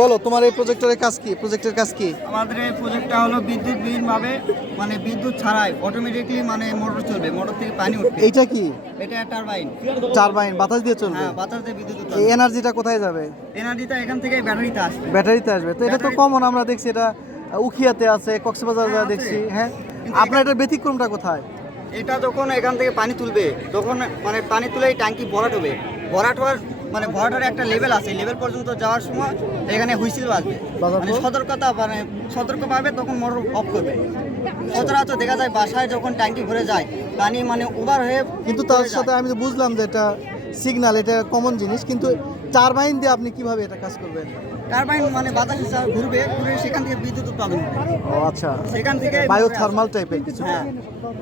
বলো তোমার এই প্রজেক্টের কাজ কি? আমাদের এই প্রজেক্টটা হলো বিদ্যুৎবিহীন ভাবে মানে বিদ্যুৎ ছাড়াই অটোমেটিকলি মানে মোটর চলবে, মোটর থেকে পানি উঠবে। এইটা কি? এটা টারবাইন বাতাস দিয়ে চলবে। হ্যাঁ, বাতাস দিয়ে বিদ্যুৎ উৎপাদন। এই এনার্জিটা কোথায় যাবে? এনার্জিটা এখান থেকে ব্যাটারিতে আসবে। তো এটা তো কমন, আমরা দেখছি এটা উখিয়াতে আছে, কক্সবাজারে দেখছি। হ্যাঁ, আপনার এটার ব্যতিক্রমটা কোথায়? এটা যখন এখান থেকে পানি তুলবে তখন মানে পানি তুলে এই ট্যাঙ্কি ভরাট হবে। ভরাট হওয়ার মানে ভরাটের একটা লেভেল আছে, লেভেল পর্যন্ত যাওয়ার সময় এখানে হুইসেল বাজবে, মানে সতর্ক পাবে, তখন মোটর অফ করবে। সচরাচর দেখা যায় বাসায় যখন ট্যাঙ্কি ভরে যায় পানি মানে ওভার হয়ে, কিন্তু তার সাথে আমি তো বুঝলাম যে এটা সিগন্যাল, এটা কমন জিনিস, কিন্তু টারবাইন দিয়ে আপনি কিভাবে এটা কাজ করবেন? টারবাইন মানে বাতাস ঘুরে সেখান থেকে বিদ্যুৎ উৎপাদন হবে। ও আচ্ছা, সেখান থেকে বায়োথার্মাল টাইপের কিছু। হ্যাঁ,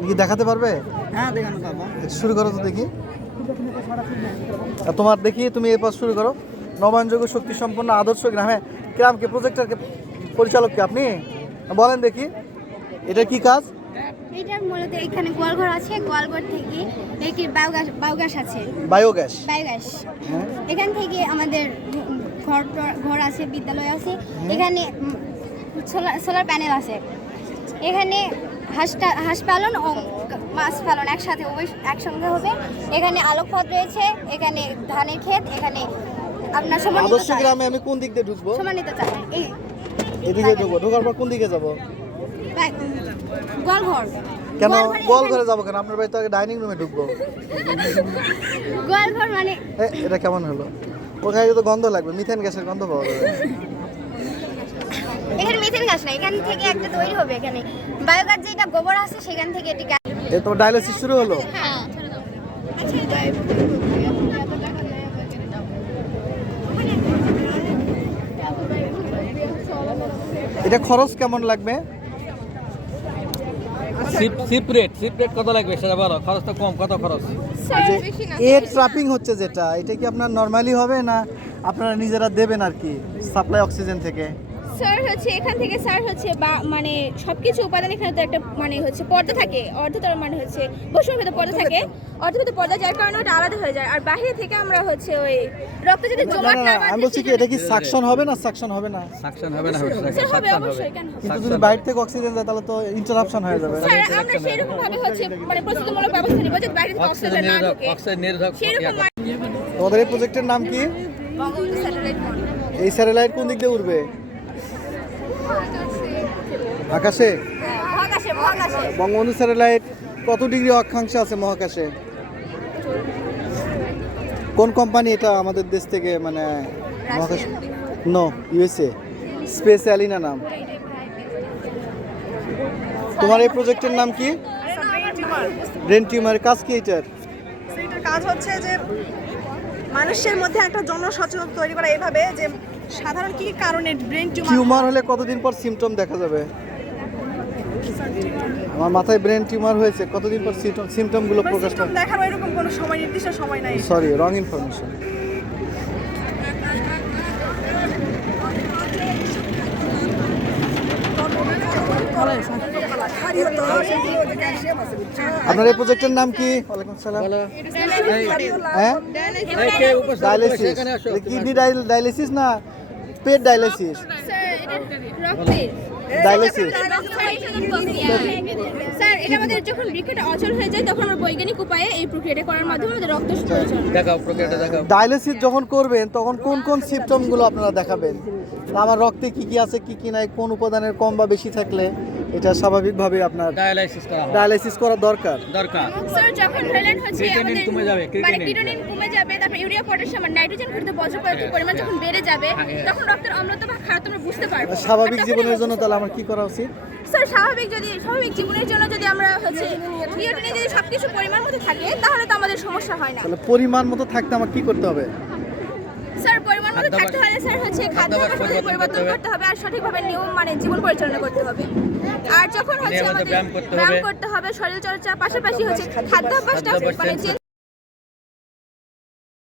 কি দেখাতে পারবে? হ্যাঁ দেখানো পাবো। শুরু করো তো দেখি। তোমার দেখি, তুমি এরপর শুরু করো। নবায়নযোগ্য শক্তি সম্পন্ন আদর্শ গ্রামকে প্রজেক্টের পরিচালককে আপনি বলেন দেখি, এটা কি কাজ? এটা মূলত এখানে গোয়ালঘর আছে, গোয়ালঘর থেকে একটি বায়োগ্যাস আছে। বায়োগ্যাস। এখান থেকে আমাদের ঘর আছে, বিদ্যালয় আছে, এখানে সোলার প্যানেল আছে, এখানে হাঁস পালন ও মাছ পালন একসঙ্গে হবে। এখানে আলোকপথ রয়েছে, এখানে ধানের ক্ষেত, এখানে আপনার আদর্শ গ্রামে আমি কোন দিক দিয়ে ঢুকবো? সমানিত চাষ। এদিকে ঢুকবো, ঢোকার পর কোন দিকে যাবো? গোয়ালঘর। কেন গোয়ালঘরে যাবো কেন? আপনার বাড়িতে আগে ডাইনিং রুমে ঢুকবো। গোয়ালঘর মানে এটা কেমন হলো? ওখানে তো গন্ধ লাগবে, মিথেন গ্যাসের গন্ধ পাওয়া যাবে। এখানে মিথেন গ্যাস না, এখান থেকে একটা তৈরি হবে। এখানে বায়োগ্যাস যেটা গোবর আছে সেখান থেকে এটি এই তো ডায়ালিসিস শুরু হলো। হ্যাঁ, এটা খরচ কেমন লাগবে? সিপ রেট কত লাগবে সেটা বলো, খরচটা কম, কত খরচ? এর ট্র্যাপিং হচ্ছে যেটা, এটা কি আপনার নরমালি হবে না আপনারা নিজেরা দেবেন আর কি সাপ্লাই অক্সিজেন থেকে? স্যার হচ্ছে এখান থেকে স্যার হচ্ছে বা মানে সবকিছু উপাদান এখানে তো একটা মানে হচ্ছে পর্দা থাকে, অর্ধতর মানে হচ্ছে বসুর ভেতর পর্দা থাকে, অর্ধভেতর পর্দা যার কারণে ওটা আলাদা হয়ে যায়। আর বাইরে থেকে আমরা হচ্ছে ওই রক্ত যদি জমাট না আমি বলছি কি, এটা কি সাকশন হবে না? সাকশন হবে না? সাকশন হবে না? স্যার হবে অবশ্যই, কেন হবে? কিন্তু যদি বাইরে থেকে অক্সিজেন যায় তাহলে তো ইন্টারাপশন হয়ে যাবে। স্যার আমরা সেরকম ভাবে হচ্ছে মানে প্রস্তুতিমূলক ব্যবস্থা নিব যে বাইরে থেকে অক্সিজেন না ঢোকে, অক্সিজেন নিরোধক। সেরকম। তোমাদের এই প্রজেক্টের নাম কি? বঙ্গবন্ধু স্যাটেলাইট। এই স্যাটেলাইট কোন দিক দিয়ে উড়বে? আকাশে। মহাকাশে। বঙ্গবন্ধু স্যাটেলাইট কত ডিগ্রি অক্ষাংশে আছে মহাকাশে? কোন কোম্পানি এটা আমাদের দেশ থেকে মানে মহাকাশ? No, USA. স্পেস অ্যালিনা নাম। তোমার এই প্রজেক্টের নাম কি? Brain tumour. কাজ কি এটার? সেইটার কাজ হচ্ছে যে মানুষের মধ্যে একটা জনসচেতনতা তৈরি করা, এইভাবে যে সাধারণ কি কারণে ব্রেন টিউমার হলে কতদিন পর সিমটম দেখা যাবে? আমার মাথায় ব্রেন টিউমার হয়েছে, কতদিন পর সিমটমগুলো প্রকাশ পাবে? দেখার এরকম কোনো সময়, নির্দিষ্ট সময় নাই। Sorry, wrong information. আপনার এই প্রজেক্টের নাম কি? ওয়ালাইকুম সালাম। হ্যাঁ, ডায়ালিসিস। কিডনি ডায়ালিসিস না পেট ডায়ালিসিস? ডায়ালিসিস। স্যার এটা আমাদের যখন বৃক্কটা অচল হয়ে যায় তখন আমরা বৈজ্ঞানিক উপায়ে এই প্রক্রিয়াটা করার মাধ্যমে আমাদের রক্ত পরিচালনা। দেখাও প্রক্রিয়াটা দেখাও। ডায়ালিসিস যখন করবেন তখন কোন কোন সিমটমগুলো আপনারা দেখাবেন? আমার রক্তে কি কি আছে কি কি নাই, কোন উপাদানের কম বা বেশি থাকলে এটা স্বাভাবিকভাবে আপনার ডায়ালিসিস করা দরকার। স্যার যখন ফেলেন হচ্ছে ক্রিয়েটিনিন কমে যাবে, মানে ক্রিয়েটিনিন কমে যাবে, তারপর ইউরিয়া পটাশিয়াম আর নাইট্রোজেন ঘটিত বর্জ্য পদার্থের পরিমাণ যখন বেড়ে যাবে তখন রক্তের অম্লতা বা খারাপ আমরা বুঝতে পারবো। স্বাভাবিক জীবনের জন্য তাহলে আমার কি করা উচিত? স্যার স্বাভাবিক জীবনের জন্য যদি আমরা হচ্ছে ক্রিয়েটিনিন যদি সবকিছু পরিমাণ মতো থাকে তাহলে তো আমাদের সমস্যা হয় না। তাহলে পরিমাণ মতো থাকতে আমার কি করতে হবে? স্যার পরিমাণ মতো থাকতে হলে স্যার হচ্ছে খাদ্যাভ্যাস পরিবর্তন করতে হবে আর সঠিকভাবে নিয়ম মানে জীবন পরিচালনা করতে হবে। আর যখন হচ্ছে আমাদের ব্যায়াম করতে হবে, শরীর চর্চা পাশাপাশি হচ্ছে খাদ্যাভ্যাসটা মানে